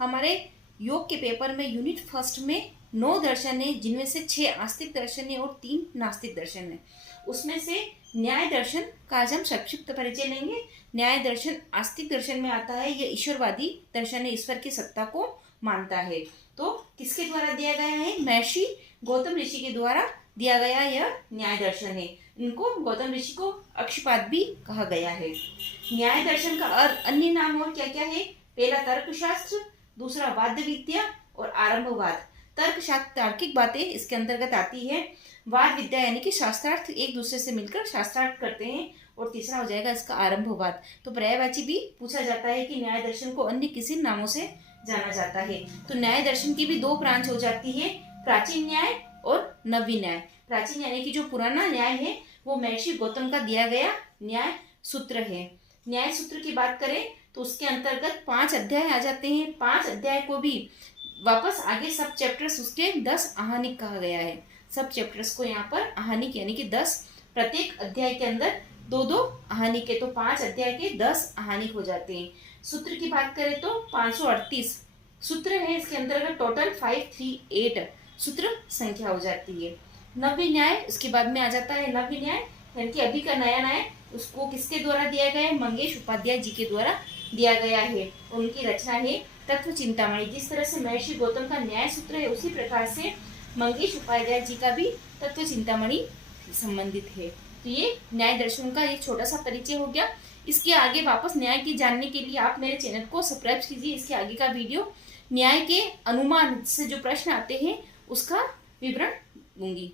हमारे योग के पेपर में यूनिट फर्स्ट में 9 दर्शन है, जिनमें से 6 आस्तिक दर्शन है और 3 नास्तिक दर्शन है। उसमें से न्याय दर्शन का आज हम संक्षिप्त परिचय लेंगे। न्याय दर्शन आस्तिक दर्शन में आता है। यह ईश्वरवादी दर्शन है, ईश्वर की सत्ता को मानता है। तो किसके द्वारा दिया गया है? महर्षि गौतम ऋषि के द्वारा दिया गया यह न्याय दर्शन है। इनको गौतम ऋषि को अक्षपाद भी कहा गया है। न्याय दर्शन का अन्य नाम और क्या क्या है? पहला तर्कशास्त्र, दूसरा वाद विद्या और आरंभवाद। तर्कशास्त्र तार्किक बातें इसके अंतर्गत आती है। वाद विद्या यानी कि शास्त्रार्थ एक दूसरे से मिलकर शास्त्रार्थ करते हैं। और तीसरा हो जाएगा इसका आरंभवाद। तो पर्यायवाची भी पूछा जाता है कि न्याय दर्शन को अन्य किसी नामों से जाना जाता है। तो न्याय दर्शन की भी 2 ब्रांच हो जाती है, प्राचीन न्याय और नवीन न्याय। प्राचीन यानी कि जो पुराना न्याय है वो महर्षि गौतम का दिया गया न्याय सूत्र है। न्याय सूत्र की बात करें तो उसके अंतर्गत 5 अध्याय आ जाते हैं। 5 अध्याय को भी वापस आगे सब चैप्टर्स उसके 10 आहानिक कहा गया है। सब चैप्टर्स को यहाँ पर आहानिक यानी कि 10, प्रत्येक अध्याय के अंदर 2-2 आहानिक है। तो 5 अध्याय के 10 आहानिक हो जाते हैं। सूत्र की बात करें तो 538 सूत्र है। इसके अंतर्गत टोटल 538 सूत्र संख्या हो जाती है। नव्य न्याय उसके बाद में आ जाता है। नव्य न्याय यानी कि अभी का नया न्याय, उसको किसके द्वारा दिया गया है? मंगेश उपाध्याय जी के द्वारा दिया गया है। उनकी रचना है तत्व चिंतामणि। जिस तरह से महर्षि गौतम का न्याय सूत्र है, उसी प्रकार से मंगेश उपाध्याय जी का भी तत्व चिंतामणि संबंधित है। तो ये न्याय दर्शन का एक छोटा सा परिचय हो गया। इसके आगे वापस न्याय की जानने के लिए आप मेरे चैनल को सब्सक्राइब कीजिए। इसके आगे का वीडियो न्याय के अनुमान से जो प्रश्न आते हैं उसका विवरण दूंगी।